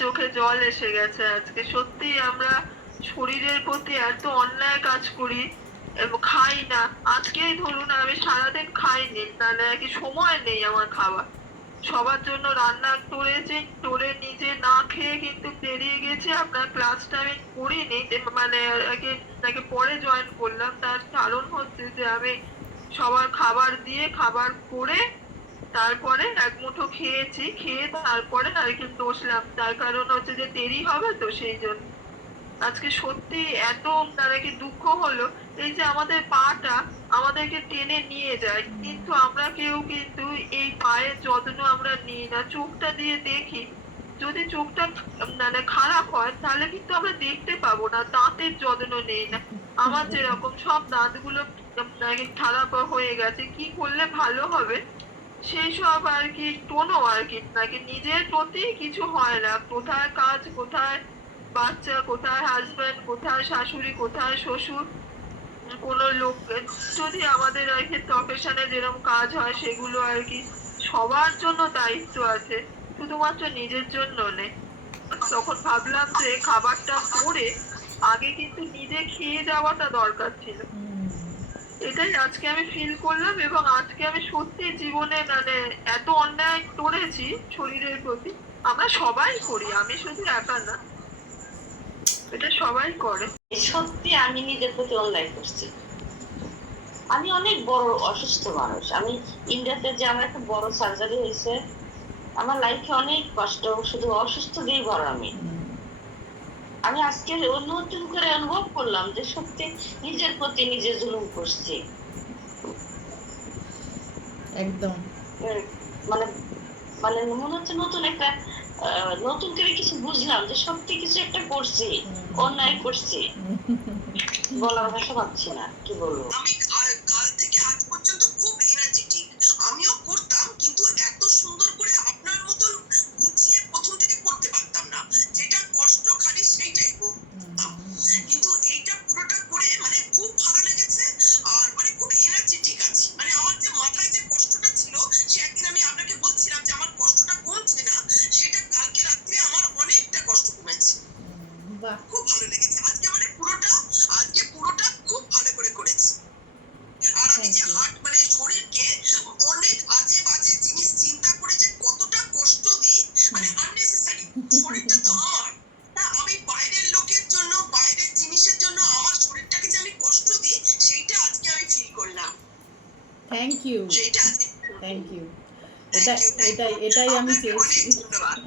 চোখে জল এসে গেছে আজকে। সত্যি আমরা শরীরের প্রতি এত অন্যায় কাজ করি এবং খাই না। আজকেই ধরুন আমি সারাদিন খাইনি, নাহলে কি সময় নেই আমার খাওয়া। সবার জন্য রান্না করেছি, করে নিজে না খেয়ে কিন্তু বেরিয়ে গেছি। আপনার ক্লাসটা আমি করিনি, মানে আগে নাকি পরে জয়েন করলাম। তার কারণ হচ্ছে যে আমি সবার খাবার দিয়ে খাবার করে তারপরে এক মুঠো খেয়েছি, খেয়ে তারপরে আর কি বসলাম। তার কারণ হচ্ছে যে দেরি হবে তো সেই জন্য। আজকে সত্যি এত মানে কি দুঃখ হলো, এই যে আমাদের পাটা আমাদেরকে টেনে নিয়ে যায়, কিন্তু আমরা কেউ কিন্তু এই পায়ের যত্ন আমরা নিই না। চোখটা দিয়ে দেখি, যদি চোখটা মানে খারাপ হয় তাহলে কিন্তু আমরা দেখতে পাবো না, দাঁতের যত্ন নেই না। আমার যেরকম সব দাঁতগুলো নাকি খারাপ হয়ে গেছে, কি করলে ভালো হবে সেই সব আর কি টোনো আর কি, নাকি নিজের প্রতি কিছু হয় না। কোথায় কাজ, কোথায় বাচ্চা, কোথায় হাজবেন্ড, কোথায় শাশুড়ি, কোথায় শ্বশুর, কোনো লোক যদি আমাদের আর কি প্রফেশনে যেরকম কাজ হয় সেগুলো আর কি সবার জন্য দায়িত্ব আছে, শুধুমাত্র নিজের জন্য নেই। তখন ভাবলাম যে খাবারটা করে আগে কিন্তু নিজে খেয়ে যাওয়াটা দরকার ছিল। এটাই আজকে আমি ফিল করলাম, এবং আজকে আমি সত্যি জীবনে মানে এত অন্যায় করেছি শরীরের প্রতি। আমরা সবাই করি, আমি শুধু একা না, এটা সবাই করে। সত্যি আমি নিজের প্রতি অন্যায় করছি। আমি অনেক বড় অসুস্থ মানুষ। আমি ইন্ডিয়াতে যে আমার একটা বড় সার্জারি হয়েছে, আমার লাইফে অনেক কষ্ট, শুধু অসুস্থ দিয়ে ভরা। আমি আজকে নতুন করে অনুভব করলাম যে সত্যি নিজের প্রতি নিজে জুলুম করছি। একদম মানে মানে মনে হচ্ছে নতুন একটা নতুন করে কিছু বুঝলাম যে সত্যি কিছু একটা করছি, অন্যায় করছি। বলার ভাষা পাচ্ছি না, কি বলবো। আমি কাল থেকে আজ পর্যন্ত খুব এনার্জেটিক। আমিও করতাম, কিন্তু এত সুন্দর করে আপনার মতন গুছিয়ে প্রথম থেকে করতে পারতাম না। যেটা কষ্ট খালি সেইটাই করতাম, কিন্তু এইটা পুরোটা করে মানে খুব ভালো লেগেছে। আর মানে খুব এনার্জেটিক আছি। মানে আমার যে মাথায় যে কষ্টটা ছিল, সে একদিন আমি আপনাকে বলছিলাম যে আমার কষ্টটা কমছে না, সেটা কালকে রাত্রে আমার অনেকটা কষ্ট কমেছে। খুব ভালো লেগেছে আজকে, মানে পুরোটা খুব ভালো করে করেছি। আর আমি যে হার্ট মানে শরীরকে অনেক আজে বাজে জিনিস চিন্তা করে যে কতটা কষ্ট দিই, মানে আননেসেসারি। শরীরটা তো আমার, আমি বাইরের লোকের জন্য, বাইরের জিনিসের জন্য আমার শরীরটাকে যে আমি কষ্ট দিই, সেইটা আজকে আমি ফিল করলাম। থ্যাংক ইউ, সেইটা আজকে থ্যাংক ইউ। এটাই আমি চেয়েছি। অনেক ধন্যবাদ।